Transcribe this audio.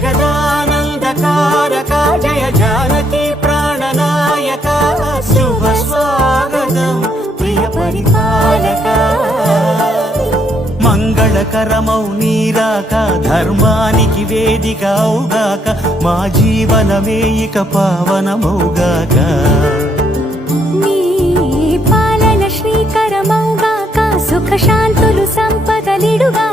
జగదానందకారక జయ జానకి ప్రాణనాయక శుభ స్వాగతం ప్రియ పరిపాలక మంగళకరమౌ నీరాక ధర్మానికి వేదిక అవుగాక మా జీవనమే ఇక పావనమౌగాక నీ పాలన శ్రీకరమౌగాక సుఖ శాంతులు సంపదలిడుగా